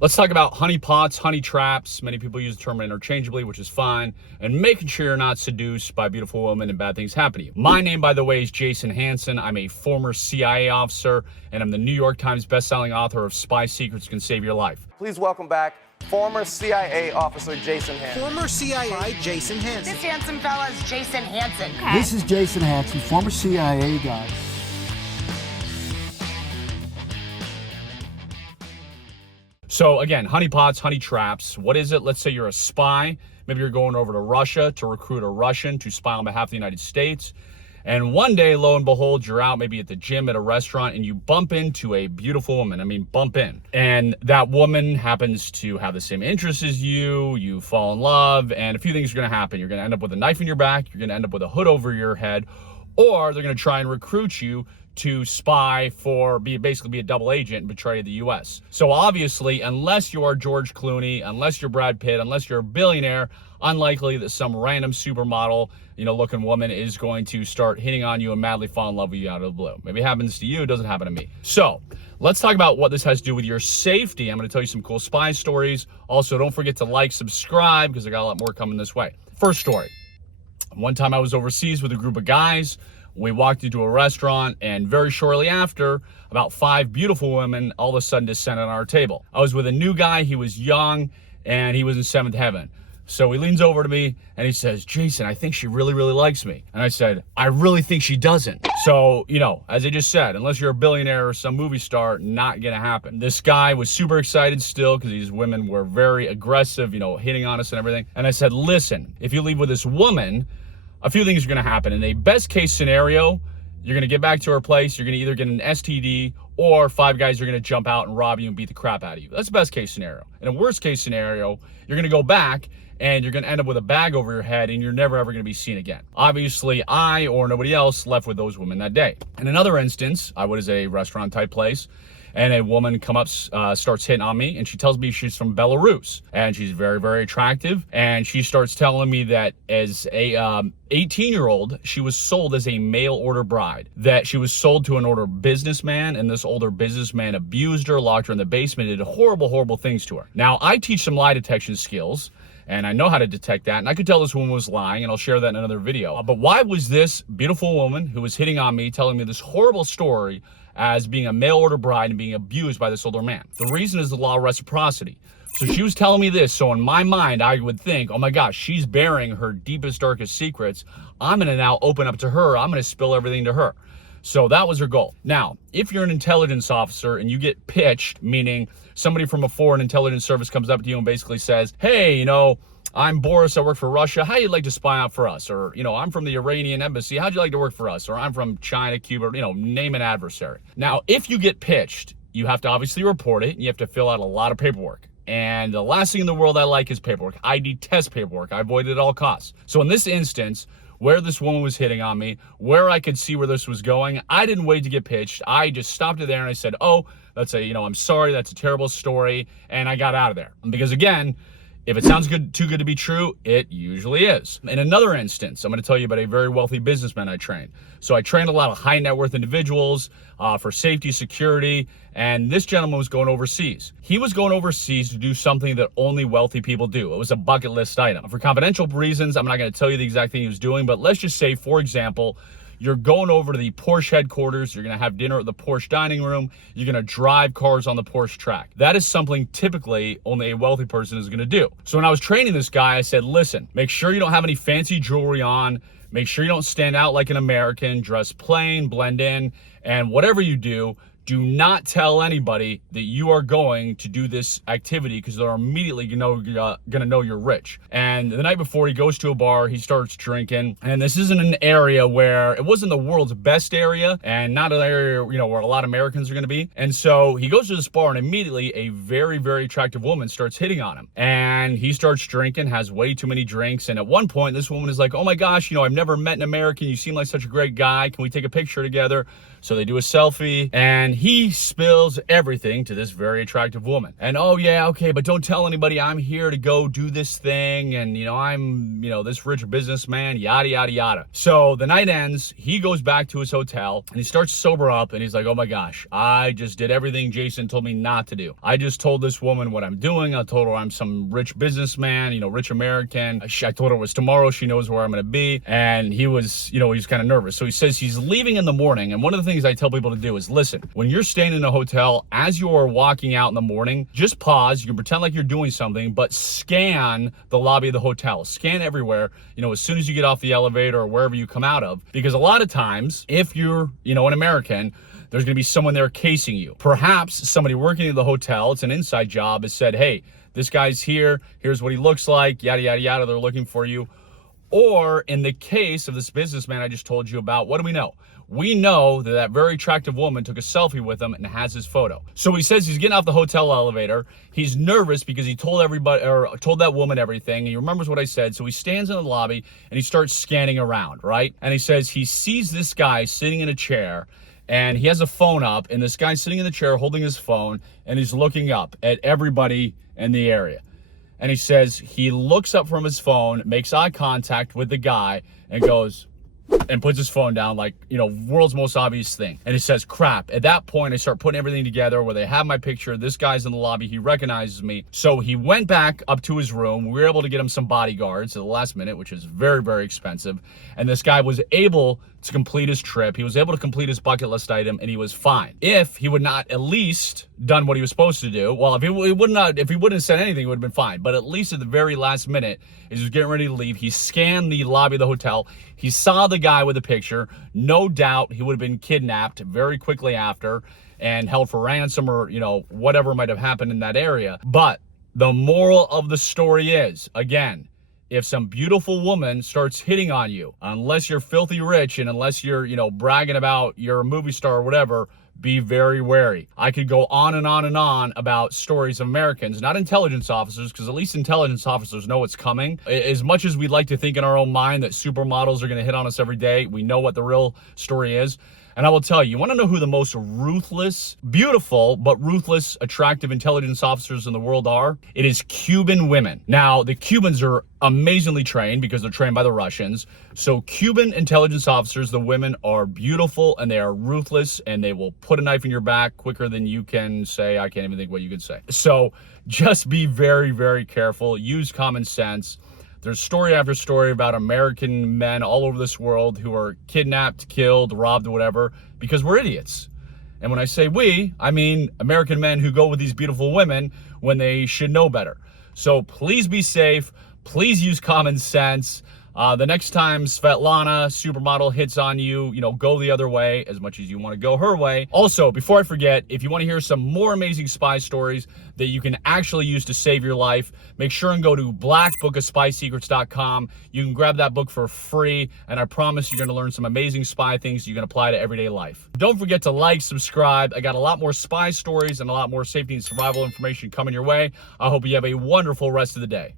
Let's talk about honeypots, honey traps. Many people use the term interchangeably, which is fine, and making sure you're not seduced by beautiful women and bad things happen to you. My name, by the way, is Jason Hanson. I'm a former CIA officer, and I'm the New York Times bestselling author of Spy Secrets Can Save Your Life. Please welcome back former CIA officer Jason Hanson. Former CIA Jason Hanson. This handsome fella is Jason Hanson. Okay. This is Jason Hanson, former CIA guy. So again, honeypots, honey traps. What is it? Let's say you're a spy. Maybe you're going over to Russia to recruit a Russian to spy on behalf of the United States. And one day, lo and behold, you're out maybe at the gym at a restaurant and you bump into a beautiful woman. I mean, bump in. And that woman happens to have the same interests as you. You fall in love, and a few things are going to happen. You're going to end up with a knife in your back. You're going to end up with a hood over your head. Or they're going to try and recruit you to spy for, basically be a double agent and betray the U.S. So obviously, unless you are George Clooney, unless you're Brad Pitt, unless you're a billionaire, unlikely that some random supermodel, looking woman is going to start hitting on you and madly fall in love with you out of the blue. Maybe it happens to you, it doesn't happen to me. So let's talk about what this has to do with your safety. I'm going to tell you some cool spy stories. Also, don't forget to like, subscribe, because I got a lot more coming this way. First story. One time I was overseas with a group of guys. We walked into a restaurant, and very shortly after, about 5 beautiful women all of a sudden descended on our table. I was with a new guy. He was young, and he was in 7th heaven. So he leans over to me, and he says, "Jason, I think she really, really likes me." And I said, "I really think she doesn't." So, as I just said, unless you're a billionaire or some movie star, not gonna happen. This guy was super excited still because these women were very aggressive, hitting on us and everything. And I said, "Listen, if you leave with this woman, a few things are going to happen. In a best case scenario, you're going to get back to her place. You're going to either get an STD or 5 guys are going to jump out and rob you and beat the crap out of you. That's the best case scenario. In a worst case scenario, you're going to go back and you're going to end up with a bag over your head and you're never ever going to be seen again." Obviously, I or nobody else left with those women that day. In another instance, I was at a restaurant type place, and a woman starts hitting on me, and she tells me she's from Belarus, and she's very, very attractive. And she starts telling me that as a 18-year-old, she was sold as a mail order bride, that she was sold to an older businessman, and this older businessman abused her, locked her in the basement, did horrible, horrible things to her. Now, I teach some lie detection skills, and I know how to detect that, and I could tell this woman was lying, and I'll share that in another video. But why was this beautiful woman who was hitting on me telling me this horrible story as being a mail order bride and being abused by this older man? The reason is the law of reciprocity. So she was telling me this, so in my mind, I would think, oh my gosh, she's bearing her deepest, darkest secrets. I'm gonna now open up to her. I'm gonna spill everything to her. So that was her goal. Now, if you're an intelligence officer and you get pitched, meaning somebody from a foreign intelligence service comes up to you and basically says, "Hey, I'm Boris, I work for Russia. How'd you like to spy out for us?" Or, I'm from the Iranian embassy. How'd you like to work for us? Or I'm from China, Cuba, name an adversary. Now, if you get pitched, you have to obviously report it, and you have to fill out a lot of paperwork. And the last thing in the world I like is paperwork. I detest paperwork. I avoid it at all costs. So in this instance, where this woman was hitting on me, where I could see where this was going, I didn't wait to get pitched. I just stopped it there and I said, "Oh, I'm sorry, that's a terrible story," and I got out of there. Because again, if it sounds too good to be true, it usually is. In another instance, I'm going to tell you about a very wealthy businessman I trained. So I trained a lot of high net worth individuals for safety, security, and this gentleman was going overseas. He was going overseas to do something that only wealthy people do. It was a bucket list item. For confidential reasons, I'm not going to tell you the exact thing he was doing, but let's just say, for example, you're going over to the Porsche headquarters. You're going to have dinner at the Porsche dining room. You're going to drive cars on the Porsche track. That is something typically only a wealthy person is going to do. So when I was training this guy, I said, "Listen, make sure you don't have any fancy jewelry on. Make sure you don't stand out like an American. Dress plain, blend in, and whatever you do, do not tell anybody that you are going to do this activity, because they're immediately gonna know you're rich." And the night before, he goes to a bar, he starts drinking, and this isn't an area where, it wasn't the world's best area, and not an area where a lot of Americans are gonna be. And so he goes to this bar, and immediately a very, very attractive woman starts hitting on him. And he starts drinking, has way too many drinks, and at one point, this woman is like, "Oh my gosh, I've never met an American. You seem like such a great guy. Can we take a picture together?" So they do a selfie, and And he spills everything to this very attractive woman. And oh yeah, okay, but don't tell anybody I'm here to go do this thing. And I'm, this rich businessman, yada, yada, yada. So the night ends, he goes back to his hotel and he starts to sober up and he's like, oh my gosh, I just did everything Jason told me not to do. I just told this woman what I'm doing. I told her I'm some rich businessman, rich American. I told her it was tomorrow. She knows where I'm going to be. And he was, he's kind of nervous. So he says he's leaving in the morning. And one of the things I tell people to do is listen, when you're staying in a hotel, as you're walking out in the morning, just pause. You can pretend like you're doing something, but scan the lobby of the hotel. Scan everywhere, as soon as you get off the elevator or wherever you come out of. Because a lot of times, if you're, an American, there's going to be someone there casing you. Perhaps somebody working at the hotel, it's an inside job, has said, hey, this guy's here. Here's what he looks like, yada, yada, yada. They're looking for you. Or in the case of this businessman I just told you about, what do we know? We know that that very attractive woman took a selfie with him and has his photo. So he says he's getting off the hotel elevator. He's nervous because he told everybody, or told that woman everything. He remembers what I said. So he stands in the lobby and he starts scanning around, right? And he says he sees this guy sitting in a chair and he has a phone up, and this guy's sitting in the chair holding his phone and he's looking up at everybody in the area. And he says he looks up from his phone, makes eye contact with the guy and goes, and puts his phone down like, world's most obvious thing. And he says, crap. At that point, I start putting everything together where they have my picture. This guy's in the lobby. He recognizes me. So he went back up to his room. We were able to get him some bodyguards at the last minute, which is very, very expensive. And this guy was able to complete his trip. He was able to complete his bucket list item and he was fine. If he would not at least done what he was supposed to do, well, if he wouldn't have said anything, it would have been fine. But at least at the very last minute, as he was getting ready to leave, he scanned the lobby of the hotel. He saw the guy with the picture. No doubt he would have been kidnapped very quickly after and held for ransom or, whatever might have happened in that area. But the moral of the story is, again, if some beautiful woman starts hitting on you, unless you're filthy rich and unless you're, bragging about you're a movie star or whatever, be very wary. I could go on and on and on about stories of Americans, not intelligence officers, because at least intelligence officers know what's coming. As much as we'd like to think in our own mind that supermodels are going to hit on us every day, we know what the real story is. And I will tell you, you want to know who the most ruthless, beautiful, but ruthless, attractive intelligence officers in the world are? It is Cuban women. Now, the Cubans are amazingly trained because they're trained by the Russians. So Cuban intelligence officers, the women, are beautiful and they are ruthless and they will put a knife in your back quicker than you can say. I can't even think what you could say. So just be very, very careful. Use common sense. There's story after story about American men all over this world who are kidnapped, killed, robbed, or whatever, because we're idiots. And when I say we, I mean American men who go with these beautiful women when they should know better. So please be safe. Please use common sense. The next time Svetlana, supermodel, hits on you, go the other way as much as you want to go her way. Also, before I forget, if you want to hear some more amazing spy stories that you can actually use to save your life, make sure and go to blackbookofspysecrets.com. You can grab that book for free, and I promise you're going to learn some amazing spy things you can apply to everyday life. Don't forget to like, subscribe. I got a lot more spy stories and a lot more safety and survival information coming your way. I hope you have a wonderful rest of the day.